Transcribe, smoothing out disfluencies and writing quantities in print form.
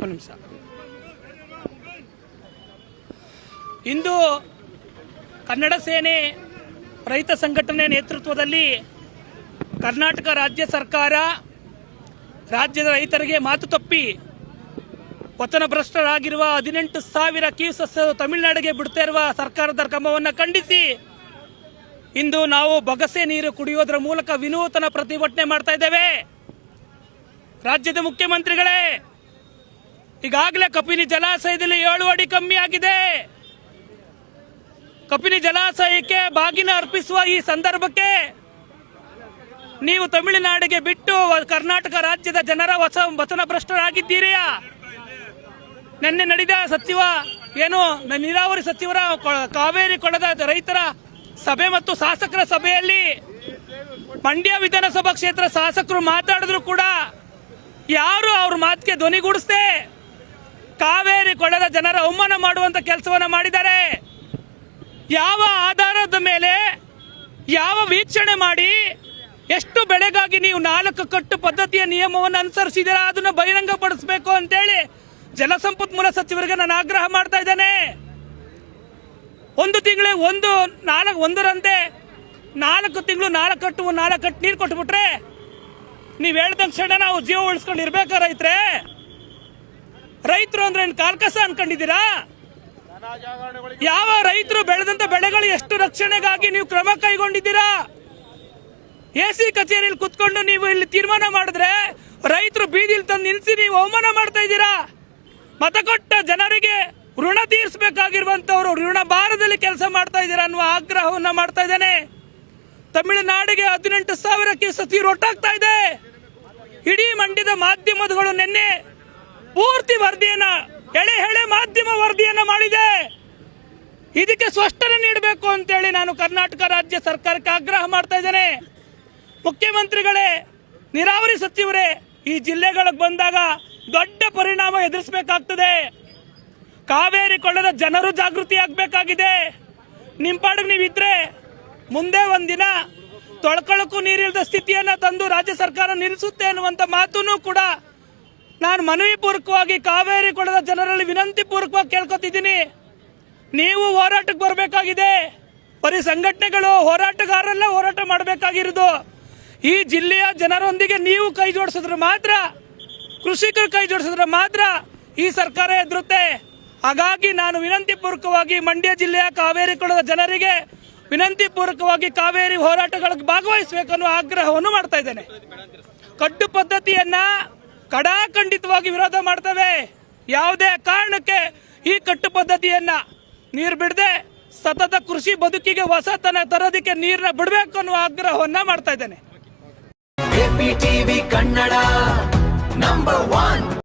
ಒಂದು ನಿಮಿಷ. ಇಂದು ಕನ್ನಡ ಸೇನೆ ರೈತ ಸಂಘಟನೆ ನೇತೃತ್ವದಲ್ಲಿ ಕರ್ನಾಟಕ ರಾಜ್ಯ ಸರ್ಕಾರ ರಾಜ್ಯದ ರೈತರಿಗೆ ಮಾತು ತಪ್ಪಿ ವಚನಭ್ರಷ್ಟರಾಗಿರುವ 18,000 ಕ್ಯೂಸೆಸ್ ತಮಿಳುನಾಡಿಗೆ ಬಿಡ್ತಾ ಇರುವ ಸರ್ಕಾರದ ಕ್ರಮವನ್ನು ಖಂಡಿಸಿ ಇಂದು ನಾವು ಬೊಗಸೆ ನೀರು ಕುಡಿಯೋದರ ಮೂಲಕ ವಿನೂತನ ಪ್ರತಿಭಟನೆ ಮಾಡ್ತಾ ಇದ್ದೇವೆ. ರಾಜ್ಯದ ಮುಖ್ಯಮಂತ್ರಿಗಳೇ, ಈಗಾಗಲೇ ಕಪಿನಿ ಜಲಾಶಯದಲ್ಲಿ 7 ಅಡಿ ಕಮ್ಮಿ ಆಗಿದೆ. ಕಪಿನಿ ಜಲಾಶಯಕ್ಕೆ ಬಾಗಿನ ಅರ್ಪಿಸುವ ಈ ಸಂದರ್ಭಕ್ಕೆ ನೀವು ತಮಿಳುನಾಡಿಗೆ ಬಿಟ್ಟು ಕರ್ನಾಟಕ ರಾಜ್ಯದ ಜನರ ವಚನಭ್ರಷ್ಟರಾಗಿದ್ದೀರಿ. ನಿನ್ನೆ ನಡೆದ ನೀರಾವರಿ ಸಚಿವರ ಕಾವೇರಿ ಕೊಳದ ರೈತರ ಸಭೆ ಮತ್ತು ಶಾಸಕರ ಸಭೆಯಲ್ಲಿ ಮಂಡ್ಯ ವಿಧಾನಸಭಾ ಕ್ಷೇತ್ರ ಶಾಸಕರು ಮಾತಾಡಿದ್ರು ಕೂಡ ಯಾರು ಅವ್ರ ಮಾತಿಗೆ ಧ್ವನಿಗೂಡಿಸದೆ ಕಾವೇರಿ ಕೊಳದ ಜನರ ಅವಮಾನ ಮಾಡುವಂತ ಕೆಲಸವನ್ನ ಮಾಡಿದ್ದಾರೆ. ಯಾವ ಆಧಾರದ ಮೇಲೆ, ಯಾವ ವೀಕ್ಷಣೆ ಮಾಡಿ, ಎಷ್ಟು ಬೆಳೆಗಾಗಿ ನೀವು 4 ಕಟ್ಟು ಪದ್ಧತಿಯ ನಿಯಮವನ್ನು ಅನುಸರಿಸಿದ್ದೀರಾ ಅದನ್ನು ಬಹಿರಂಗಪಡಿಸಬೇಕು ಅಂತೇಳಿ ಜಲಸಂಪನ್ಮೂಲ ಸಚಿವರಿಗೆ ನಾನು ಆಗ್ರಹ ಮಾಡ್ತಾ ಇದ್ದೇನೆ. ಒಂದು ತಿಂಗಳೇ ಒಂದರಂತೆ 4 ತಿಂಗಳು 4 ಕಟ್ಟು ನೀರು ಕೊಟ್ಬಿಟ್ರೆ ನೀವು ಹೇಳಿದ ಕ್ಷಣ ನಾವು ಜೀವ ಉಳಿಸ್ಕೊಂಡು ಇರ್ಬೇಕಾ? ರೈತರು ಅಂದ್ರೆ ಕಾರ್ಕಸ ಅನ್ಕೊಂಡಿದ್ದೀರಾ? ಯಾವ ರೈತರು ಬೆಳೆದಂತ ಬೆಳೆಗಳು ಎಷ್ಟು ರಕ್ಷಣೆಗಾಗಿ ನೀವು ಕ್ರಮ ಕೈಗೊಂಡಿದ್ದೀರಾ? ಎಸಿ ಕಚೇರಿಯಲ್ಲಿ ಕುತ್ಕೊಂಡು ನೀವು ಇಲ್ಲಿ ತೀರ್ಮಾನ ಮಾಡಿದ್ರೆ ರೈತರು ಬೀದಿಲಿ ತಂದು ನಿಲ್ಲಿಸಿ ನೀವು ಅವಮಾನ ಮಾಡ್ತಾ ಇದ್ದೀರಾ. ಮತ ಕೊಟ್ಟ ಜನರಿಗೆ ಋಣ ತೀರಿಸಬೇಕಾಗಿರುವಂತವರು ಋಣ ಭಾರದಲ್ಲಿ ಕೆಲಸ ಮಾಡ್ತಾ ಇದ್ದೀರಾ ಅನ್ನುವ ಆಗ್ರಹವನ್ನ ಮಾಡ್ತಾ ಇದ್ದೇನೆ. ತಮಿಳುನಾಡಿಗೆ 18,000 ಕ್ಯೂಸೆಸ್ ನೀರು ಒಟ್ಟಾಗ್ತಾ ಇದೆ. ಇಡೀ ಮಂಡ್ಯದ ಮಾಧ್ಯಮಗಳು ನಿನ್ನೆ ಪೂರ್ತಿ ವರದಿಯನ್ನ ಎಳೆ ಮಾಧ್ಯಮ ವರದಿಯನ್ನ ಮಾಡಿದೆ. ಇದಕ್ಕೆ ಸ್ಪಷ್ಟನೆ ನೀಡಬೇಕು ಅಂತೇಳಿ ನಾನು ಕರ್ನಾಟಕ ರಾಜ್ಯ ಸರ್ಕಾರಕ್ಕೆ ಆಗ್ರಹ ಮಾಡ್ತಾ ಇದ್ದೇನೆ. ಮುಖ್ಯಮಂತ್ರಿಗಳೇ, ನೀರಾವರಿ ಸಚಿವರೇ, ಈ ಜಿಲ್ಲೆಗಳಿಗೆ ಬಂದಾಗ ದೊಡ್ಡ ಪರಿಣಾಮ ಎದುರಿಸಬೇಕಾಗ್ತದೆ. ಕಾವೇರಿ ಕೊಳ್ಳದ ಜನರು ಜಾಗೃತಿ ಆಗಬೇಕಾಗಿದೆ. ನಿಮ್ಮ ಪಾಡಿಗೆ ನೀವಿದ್ರೆ ಮುಂದೆ ಒಂದಿನ ತೊಳ್ಕೊಳ್ಳಕ್ಕೂ ನೀರಿಲ್ಲದ ಸ್ಥಿತಿಯನ್ನ ತಂದು ರಾಜ್ಯ ಸರ್ಕಾರ ನಿಲ್ಲಿಸುತ್ತೆ ಅನ್ನುವಂಥ ಮಾತನ್ನು ಕೂಡ ನಾನು ಮನವಿ ಪೂರ್ವಕವಾಗಿ ಕಾವೇರಿ ಕೊಳ್ಳದ ಜನರಲ್ಲಿ ವಿನಂತಿ ಪೂರ್ವಕವಾಗಿ ಕೇಳ್ಕೊತಿದ್ದೀನಿ. ನೀವು ಹೋರಾಟಕ್ಕೆ ಬರಬೇಕಾಗಿದೆ. ಬರೀ ಸಂಘಟನೆಗಳು ಹೋರಾಟಗಾರರೆಲ್ಲ ಹೋರಾಟ ಮಾಡಬೇಕಾಗಿರೋದು. ಈ ಜಿಲ್ಲೆಯ ಜನರೊಂದಿಗೆ ನೀವು ಕೈ ಜೋಡಿಸಿದ್ರೆ ಮಾತ್ರ, ಕೃಷಿಕರು ಕೈ ಜೋಡಿಸಿದ್ರೆ ಮಾತ್ರ ಈ ಸರ್ಕಾರ ಎದುರುತ್ತೆ. ಹಾಗಾಗಿ ನಾನು ವಿನಂತಿ ಪೂರ್ವಕವಾಗಿ ಮಂಡ್ಯ ಜಿಲ್ಲೆಯ ಕಾವೇರಿ ಕೊಳ್ಳದ ಜನರಿಗೆ ವಿನಂತಿ ಪೂರ್ವಕವಾಗಿ ಕಾವೇರಿ ಹೋರಾಟಗಳಿಗೆ ಭಾಗವಹಿಸಬೇಕನ್ನೋ ಆಗ್ರಹವನ್ನು ಮಾಡ್ತಾ ಇದ್ದೇನೆ. ಕಡ್ಡು ಪದ್ಧತಿಯನ್ನ ಕಡಾಖಂಡಿತವಾಗಿ ವಿರೋಧ ಮಾಡ್ತೇವೆ. ಯಾವುದೇ ಕಾರಣಕ್ಕೆ ಈ ಕಟ್ಟು ಪದ್ಧತಿಯನ್ನ ನೀರು ಬಿಡದೆ ಸತತ ಕೃಷಿ ಬದುಕಿಗೆ ಹೊಸತನ ತರೋದಕ್ಕೆ ನೀರನ್ನ ಬಿಡಬೇಕು ಅನ್ನುವ ಆಗ್ರಹವನ್ನ ಮಾಡ್ತಾ ಇದ್ದೇನೆ. APTV Kannada number 1.